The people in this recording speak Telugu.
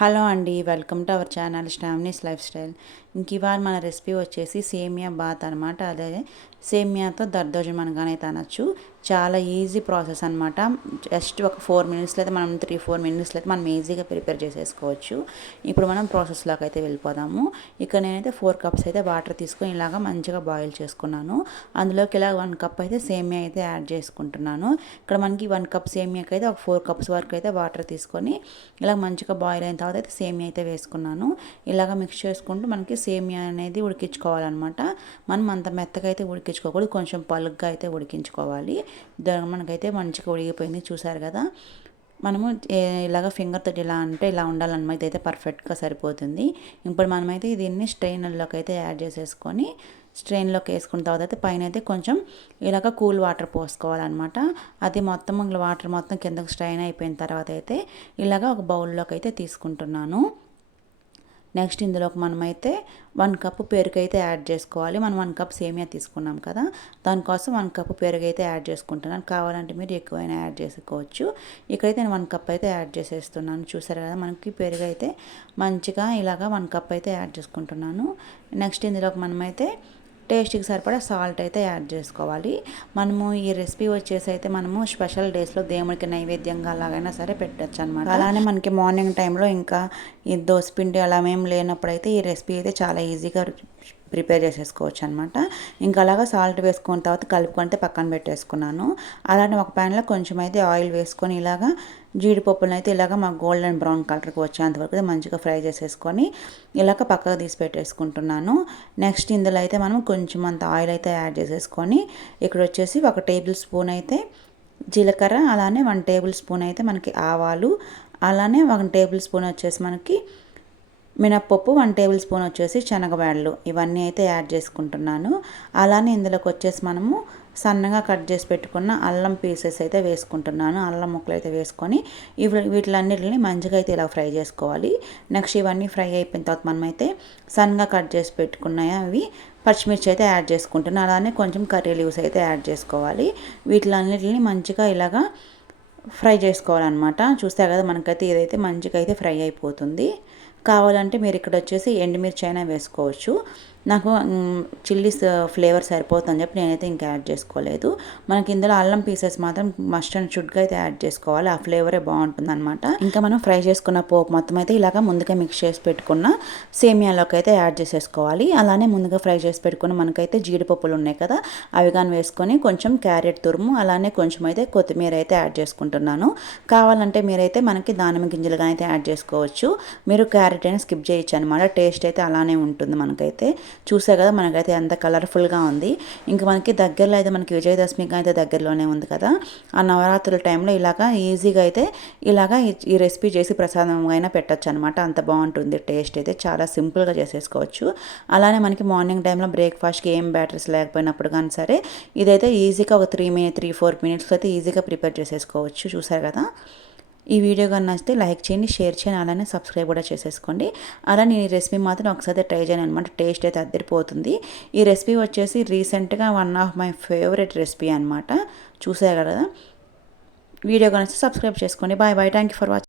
హలో అండి వెల్కమ్ టు అవర్ ఛానల్ స్టామ్నీస్ లైఫ్ స్టైల్. ఇంక ఇవాళ మన రెసిపీ వచ్చేసి సేమియా బాత్ అనమాట అదే సేమియాతో దర్దోజనం అనగానే అనొచ్చు చాలా ఈజీ ప్రాసెస్ అనమాట జస్ట్ ఒక ఫోర్ మినిట్స్లో అయితే మనం త్రీ ఫోర్ మినిట్స్లో అయితే మనం ఈజీగా ప్రిపేర్ చేసేసుకోవచ్చు. ఇప్పుడు మనం ప్రాసెస్లోకి అయితే వెళ్ళిపోదాము. ఇక్కడ నేనైతే ఫోర్ కప్స్ అయితే వాటర్ తీసుకొని ఇలాగా మంచిగా బాయిల్ చేసుకున్నాను. అందులోకి ఇలా వన్ కప్ అయితే సేమియా అయితే యాడ్ చేసుకుంటున్నాను. ఇక్కడ మనకి వన్ కప్ సేమియాకి అయితే ఒక ఫోర్ కప్స్ వరకు అయితే వాటర్ తీసుకొని ఇలా మంచిగా బాయిల్ అయిన తర్వాత అయితే సేమియా అయితే వేసుకున్నాను. ఇలాగ మిక్స్ చేసుకుంటూ మనకి సేమియా అనేది ఉడికించుకోవాలన్నమాట. మనం అంత మెత్తగా అయితే ఉడికించుకోకూడదు. కొంచెం పలుగ్గా అయితే ఉడికించుకోవాలి. మనకైతే మంచిగా ఉడిగిపోయింది చూసారు కదా? మనము ఇలాగ ఫింగర్ తోటి ఇలా అంటే ఇలా ఉండాలన్నమాట అయితే పర్ఫెక్ట్గా సరిపోతుంది. ఇప్పుడు మనమైతే దీన్ని స్ట్రెయినర్లోకి అయితే యాడ్ చేసేసుకొని స్ట్రెయిన్లోకి వేసుకున్న తర్వాత అయితే పైన అయితే కొంచెం ఇలాగ కూల్ వాటర్ పోసుకోవాలన్నమాట. అది మొత్తం వాటర్ మొత్తం కిందకు స్ట్రెయిన్ అయిపోయిన తర్వాత అయితే ఇలాగ ఒక బౌల్లోకి అయితే తీసుకుంటున్నాను. నెక్స్ట్ ఇందులోకి మనమైతే వన్ కప్ పెరుగు అయితే యాడ్ చేసుకోవాలి. మనం వన్ కప్ సేమియా తీసుకున్నాం కదా దానికోసం వన్ కప్ పెరుగు అయితే యాడ్ చేసుకుంటున్నాను. కావాలంటే మీరు ఎక్కువైనా యాడ్ చేసుకోవచ్చు. ఇక్కడైతే నేను వన్ కప్ అయితే యాడ్ చేసేస్తున్నాను. చూసారు కదా మనకి పెరుగు అయితే మంచిగా ఇలాగా వన్ కప్ అయితే యాడ్ చేసుకుంటున్నాను. నెక్స్ట్ ఇందులోకి మనమైతే టేస్ట్కి సరిపడా సాల్ట్ అయితే యాడ్ చేసుకోవాలి. మనము ఈ రెసిపీ వచ్చేసి అయితే మనము స్పెషల్ డేస్లో దేవుడికి నైవేద్యంగా అలాగైనా సరే పెట్టచ్చు అనమాట అలానే మనకి మార్నింగ్ టైంలో ఇంకా ఈ దోసపిండి అలా మేము లేనప్పుడు అయితే ఈ రెసిపీ అయితే చాలా ఈజీగా ప్రిపేర్ చేసేసుకోవచ్చు అనమాట ఇంకా అలాగా సాల్ట్ వేసుకున్న తర్వాత కలుపుకుంటే పక్కన పెట్టేసుకున్నాను. అలానే ఒక ప్యాన్లో కొంచెం అయితే ఆయిల్ వేసుకొని ఇలాగా జీడిపప్పులను అయితే ఇలాగ మా గోల్డెన్ బ్రౌన్ కలర్కి వచ్చేంత వరకు అయితే మంచిగా ఫ్రై చేసేసుకొని ఇలాగ పక్కకు తీసి పెట్టేసుకుంటున్నాను. నెక్స్ట్ ఇందులో అయితే మనం కొంచెం అంత ఆయిల్ అయితే యాడ్ చేసేసుకొని ఇక్కడ వచ్చేసి ఒక టేబుల్ స్పూన్ అయితే జీలకర్ర అలానే వన్ టేబుల్ స్పూన్ అయితే మనకి ఆవాలు అలానే వన్ టేబుల్ స్పూన్ వచ్చేసి మనకి మినప్పప్పు వన్ టేబుల్ స్పూన్ వచ్చేసి శనగబ్యాళ్ళు ఇవన్నీ అయితే యాడ్ చేసుకుంటున్నాను. అలానే ఇందులోకి వచ్చేసి మనము సన్నగా కట్ చేసి పెట్టుకున్న అల్లం పీసెస్ అయితే వేసుకుంటున్నాను. అల్లం ముక్కలు అయితే వేసుకొని ఇవి వీటిలన్నిటిని మంచిగా అయితే ఇలా ఫ్రై చేసుకోవాలి. నెక్స్ట్ ఇవన్నీ ఫ్రై అయిపోయిన తర్వాత మనమైతే సన్నగా కట్ చేసి పెట్టుకున్నాయి అవి పచ్చిమిర్చి అయితే యాడ్ చేసుకుంటున్నాను. అలానే కొంచెం కర్రీ లీవ్స్ అయితే యాడ్ చేసుకోవాలి. వీటిలన్నిటిని మంచిగా ఇలాగా ఫ్రై చేసుకోవాలన్నమాట. చూస్తే కదా మనకైతే ఇదైతే మంచిగా అయితే ఫ్రై అయిపోతుంది. కావాలంటే మీరు ఇక్కడ వచ్చేసి ఎండుమిర్చి అయినా వేసుకోవచ్చు. నాకు చిల్లీస్ ఫ్లేవర్ uh, సరిపోతుందని చెప్పి నేనైతే ఇంకా యాడ్ చేసుకోలేదు. మనకి ఇందులో అల్లం పీసెస్ మాత్రం మస్ట్ అండ్ షుడ్గా అయితే యాడ్ చేసుకోవాలి. ఆ ఫ్లేవరే బాగుంటుంది అనమాట ఇంకా మనం ఫ్రై చేసుకున్న పోపు మొత్తం అయితే ఇలాగ ముందుగా మిక్స్ చేసి పెట్టుకున్న సేమియాలోకి అయితే యాడ్ చేసేసుకోవాలి. అలానే ముందుగా ఫ్రై చేసి పెట్టుకున్న మనకైతే జీడిపప్పులు ఉన్నాయి కదా అవి కానీ వేసుకొని కొంచెం క్యారెట్ తురుము అలానే కొంచెం అయితే కొత్తిమీర అయితే యాడ్ చేసుకుంటున్నాను. కావాలంటే మీరైతే మనకి దానిమ్మ గింజలు కానీ అయితే యాడ్ చేసుకోవచ్చు. మీరు క్యారెట్ అయినా స్కిప్ చేయొచ్చు అనమాట టేస్ట్ అయితే అలానే ఉంటుంది మనకైతే. చూసా కదా మనకైతే ఎంత కలర్ఫుల్గా ఉంది. ఇంకా మనకి దగ్గరలో అయితే మనకి విజయదశమికి అయితే దగ్గరలోనే ఉంది కదా. ఆ నవరాత్రుల టైంలో ఇలాగా ఈజీగా అయితే ఇలాగా ఈ- రెసిపీ చేసి ప్రసాదం అయినా పెట్టచ్చు అనమాట అంత బాగుంటుంది టేస్ట్ అయితే చాలా సింపుల్గా చేసేసుకోవచ్చు. అలానే మనకి మార్నింగ్ టైంలో బ్రేక్ఫాస్ట్కి ఏం బ్యాటరీస్ లేకపోయినప్పుడు కానీ సరే ఇదైతే ఈజీగా ఒక త్రీ మినిట్ త్రీ ఫోర్ మినిట్స్లో అయితే ఈజీగా ప్రిపేర్ చేసేసుకోవచ్చు. చూసారు కదా? ఈ వీడియో కానీ నచ్చితే లైక్ చేయండి షేర్ చేయండి అలానే సబ్స్క్రైబ్ కూడా చేసేసుకోండి. అలానే ఈ రెసిపీ మాత్రం ఒకసారి ట్రై చేయను అనమాట టేస్ట్ అయితే అద్దరిపోతుంది. ఈ రెసిపీ వచ్చేసి రీసెంట్గా one of my favourite recipe అనమాట చూసే కదా? వీడియో కానీ సబ్స్క్రైబ్ చేసుకోండి. Bye bye. Thank you for watching.